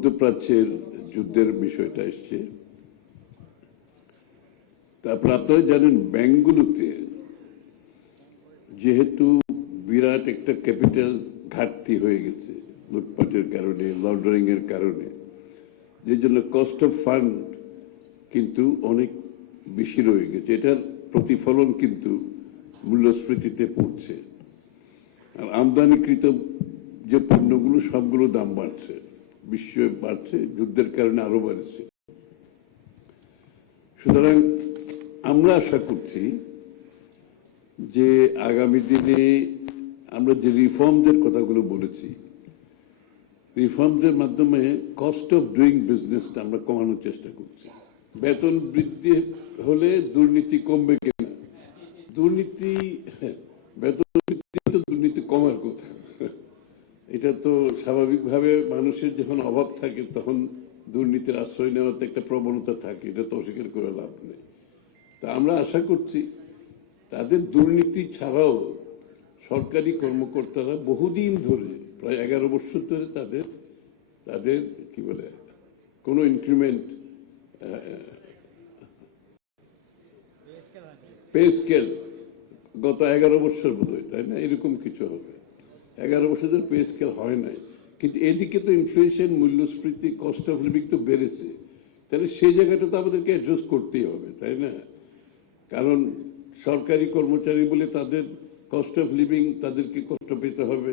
মধ্যপ্রাচ্যের যুদ্ধের বিষয়টা এসছে। তারপর আপনারা জানেন ব্যাংকগুলোতে যেহেতু বিরাট একটা ক্যাপিটাল ঘাটতি হয়ে গেছে লুটপাটের কারণে, লন্ডারিং এর কারণে, যে জন্য কস্ট অফ ফান্ড কিন্তু অনেক বেশি রয়ে গেছে। এটার প্রতিফলন কিন্তু মূল্যস্ফীতিতে পড়ছে। আর আমদানিকৃত যে পণ্যগুলো সবগুলো দাম বাড়ছে, বিশ্বে বাড়ছে, যুদ্ধের কারণে আরো বাড়ছে। সুতরাং আমরা আশা করছি যে আগামী দিনে আমরা যে রিফর্মদের কথাগুলো বলেছি, রিফর্মদের মাধ্যমে কস্ট অফ ডুইং বিজনেসটা আমরা কমানোর চেষ্টা করছি। বেতন বৃদ্ধি হলে দুর্নীতি কমবে কিনা? দুর্নীতি, বেতন বৃদ্ধি তো দুর্নীতি কমার কথা। এটা তো স্বাভাবিকভাবে মানুষের যখন অভাব থাকে তখন দুর্নীতির আশ্রয় নেওয়ার তো একটা প্রবণতা থাকে, এটা তো অস্বীকার করে লাভ নেই। তা আমরা আশা করছি তাদের দুর্নীতি ছাড়াও সরকারি কর্মকর্তারা বহুদিন ধরে, প্রায় 11 বছর ধরে তাদের কি বলে কোনো ইনক্রিমেন্ট, পে স্কেল গত 11 বছর বোধ হয়, তাই না? এরকম কিছু হবে। 11 বছর ধরে পে স্কেল হয় নাই। কিন্তু এদিকে তো ইনফ্লেশন, মূল্যস্ফীতি, কস্ট অফ লিভিং তো বেড়েছে। তাহলে সেই জায়গাটা তো আমাদেরকে অ্যাড্রেস করতেই হবে, তাই না? কারণ সরকারি কর্মচারী বলে তাদের কস্ট অফ লিভিং, তাদেরকে কষ্ট পেতে হবে।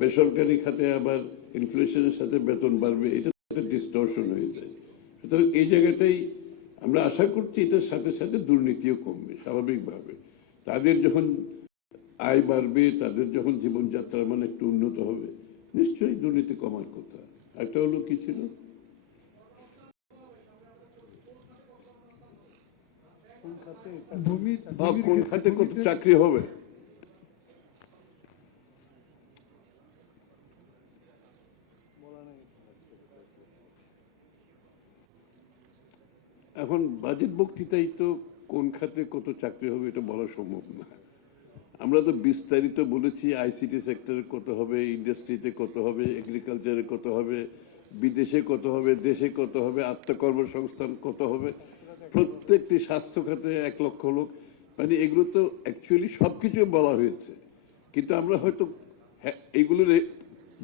বেসরকারি খাতে আবার ইনফ্লেশনের সাথে বেতন বাড়বে, এটা একটা ডিস্টরশন হয়ে যায়। সুতরাং এই জায়গাটাই আমরা আশা করছি এটার সাথে সাথে দুর্নীতিও কমবে স্বাভাবিকভাবে। তাদের যখন আয় বাড়বে, তাদের যখন জীবনযাত্রার মান একটু উন্নত হবে, নিশ্চয়ই দুর্নীতি কমার কথা। একটা হলো কি ছিল, কোন খাতে কত চাকরি হবে। এখন বাজেট বক্তৃতাই তো কোন খাতে কত চাকরি হবে এটা বলা সম্ভব না। আমরা তো বিস্তারিত বলেছি, আইসিটি সেক্টরে কত হবে, ইন্ডাস্ট্রিতে কত হবে, এগ্রিকালচারে কত হবে, বিদেশে কত হবে, দেশে কত হবে, আত্মকর্মসংস্থান কত হবে, প্রত্যেকটি স্বাস্থ্য খাতে 1 লক্ষ লোক, মানে এগুলো তো অ্যাকচুয়ালি সবকিছু বলা হয়েছে। কিন্তু আমরা হয়তো এইগুলোর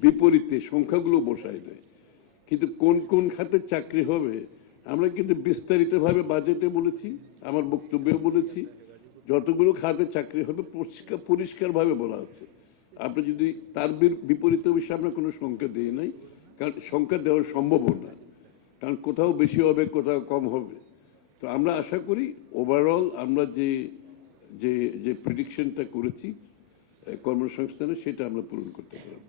বিপরীতে সংখ্যাগুলো বসাই নাই। কিন্তু কোন কোন খাতে চাকরি হবে আমরা কিন্তু বিস্তারিতভাবে বাজেটে বলেছি, আমার বক্তব্যেও বলেছি। যতগুলো খাতে চাকরি হবে পরিষ্কারভাবে বলা হচ্ছে। আপনি যদি তার বিপরীতে অবশ্যই আমরা কোনো সংখ্যা দিই নাই, কারণ সংখ্যা দেওয়া সম্ভব না, কারণ কোথাও বেশি হবে, কোথাও কম হবে। তো আমরা আশা করি ওভারঅল আমরা যে যে যে প্রেডিকশনটা করেছি কর্মসংস্থানে, সেটা আমরা পূরণ করতে পারব।